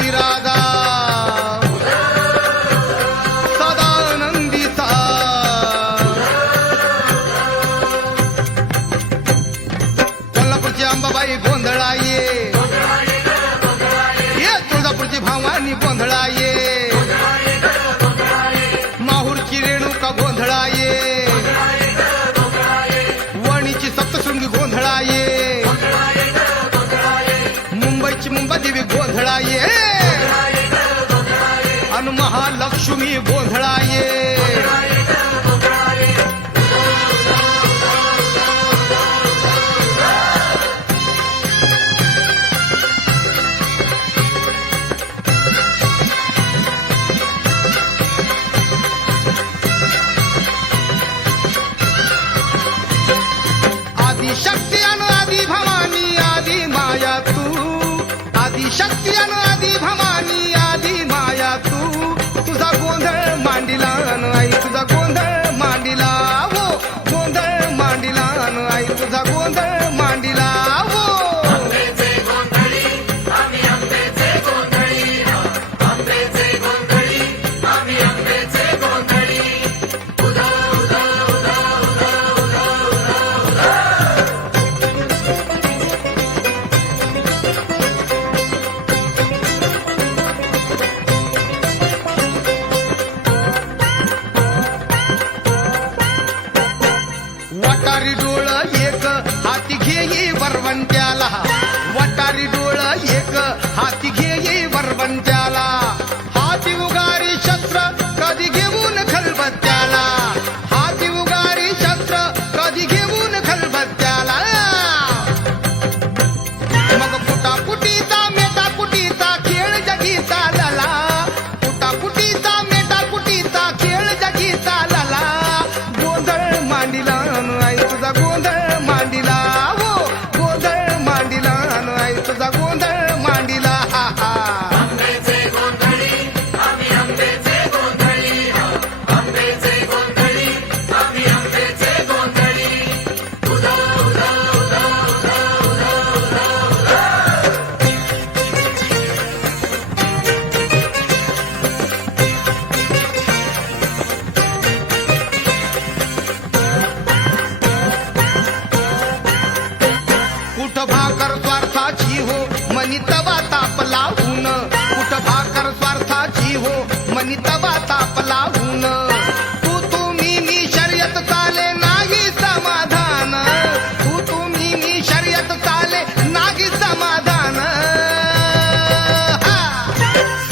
आई राजा सदानंदीचा कोल्हापूरची अंबाबाई गोंधळा ये तुळजापूरची भवानी गोंधळा ये माहूरची रेणुका गोंधळा ये वणीची सप्तशृंगी गोंधळा ये मुंबईची मुंबादेवी गोंधळा ये अन महालक्ष्मी गोंधळा ये शक्ती अन आदि भवानी आदि माया तू आदि शक्ती अन आदि भवानी आदि माया तू तुझा गोंधळ मांडिला अन आई तुझा गोंधळ मांडिला वो गोंधळ मांडिला अन आई तुझा गोंधळ मांडिला वो वटारी डोळ एक हाती घेई वरवंट्याला वटारी डोळ एक हाती घेई वरवंट्याला हाती उगारी शस्त्र कधी घेऊन खलबत्त्याला हाती उगारी शस्त्र कधी घेऊन खलबत्त्याला मग कुटाकुटीचा मेटाकुटीचा खेळ जगी चालला कुटाकुटीचा मेटाकुटीचा खेळ जगी चालला गोंधळ मांडिला आई तुझा गोंधळ मांडिला हो गोंधळ मांडिला आई तुझा गोंधळ मांडिला हा हा कुठ भाकर स्वार्थाची हो मनी तवा तापला ऊन कुठ भाकर स्वार्थाची हो मनी तवा तापला ऊन तू तुम्ही मी शर्यत चाले नाही समाधान तू तुम्ही मी शर्यत चाले नाही समाधान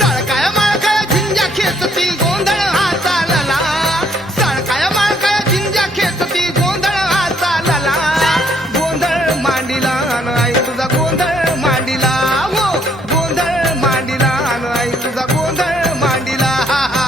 सळकाय माळकाय झिंजा खेचती गोंधळ हा चालला सळकाय माळकाय झिंजा खेचती गोंधळ हा चालला गोंधळ मांडिला आई तुझा गोंधळ मांडिला हो गोंधळ मांडिला आई तुझा गोंधळ मांडिला हा हा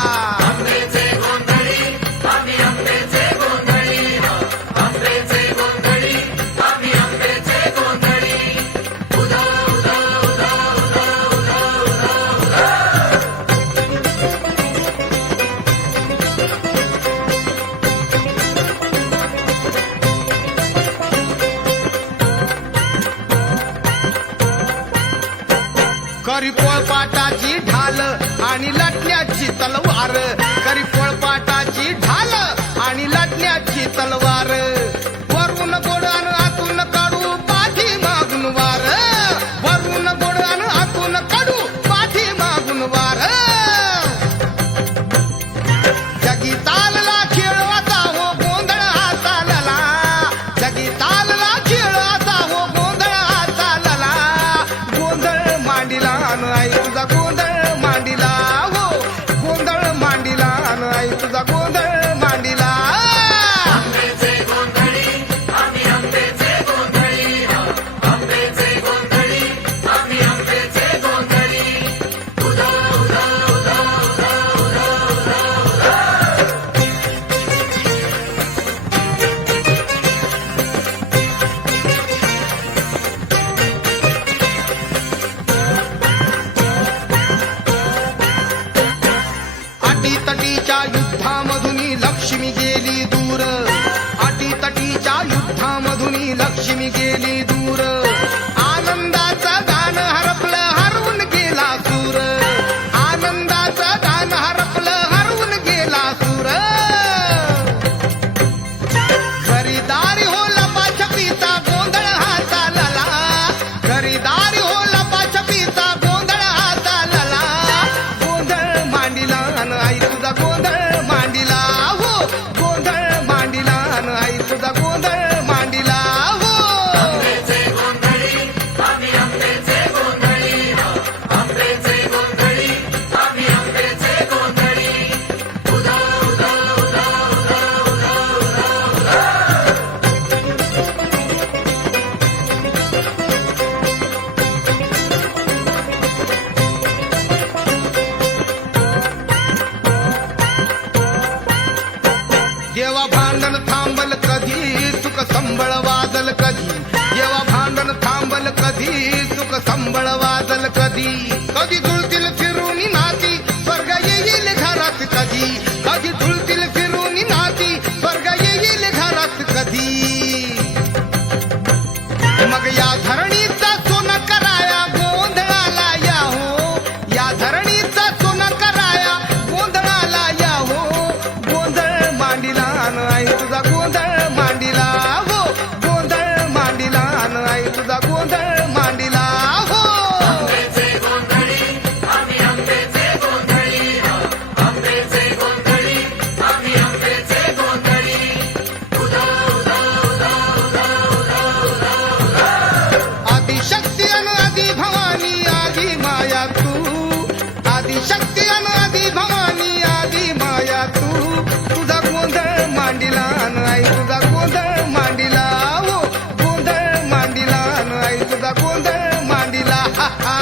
करी पोळपाटाची ढाल आणि लटण्याची तलवार करी पोळपाटाची ढाल आणि लटण्याची तलवार वरून गोडान आतून काढू पाठी मागून वार वरून गोडान आतून काढू पाठी मागून वार जगी चालला खेळ आता हो गोंधळ हा चालला जगी चालला खेळ आता हो गोंधळ हा चालला गोंधळ मांडिला आई तुझा गोंधळ मांडिला हो गोंधळ मांडिला आई तुझा गोंधळ मांडिला अटीतटीच्या युद्धामधून लक्ष्मी गेली दूर अटीतटीच्या युद्धामधून लक्ष्मी गेली दूर आनंदाचं गाणं हरपलं हरवून गेला सूर घरीदारी हो लपाछपीचा गोंधळ आता लला गोंधळ मांडिला अन आई तुझा गोंधळ मांडिला हो गोंधळ मांडिला अन आई तुझा गोंधळ मांडिला हो जेव्हा भांडण थांबल कधी सुख संबळ वाजल कधी जेव्हा भांडण थांबल कधी सुख संबळ वाजल कधी कधी जुळतील फिरून नाती स्वर्ग येईल घरात कधी कधी जुळतील फिरून नाती स्वर्ग येईल घरात कधी मग या धरणीचा सोना कराया गोंधळाला या हो या धरणीचा सोना कराया गोंधळाला या हो गोंधळ मांडिला अन आई तुझा गोंधळ मांडिला हो गोंधळ मांडिला अन आई तुझा गोंधळ मांडिला हो आदिशक्ती अन आदि भवानी आदि माया तू आदिशक्ती अन आदि भवानी आदि माया तू तुझा गोंधळ मांडिला अन आई तुझा गोंधळ मांडिला हो गोंधळ मांडिला अन आई तुझा गोंधळ मांडिला हा हा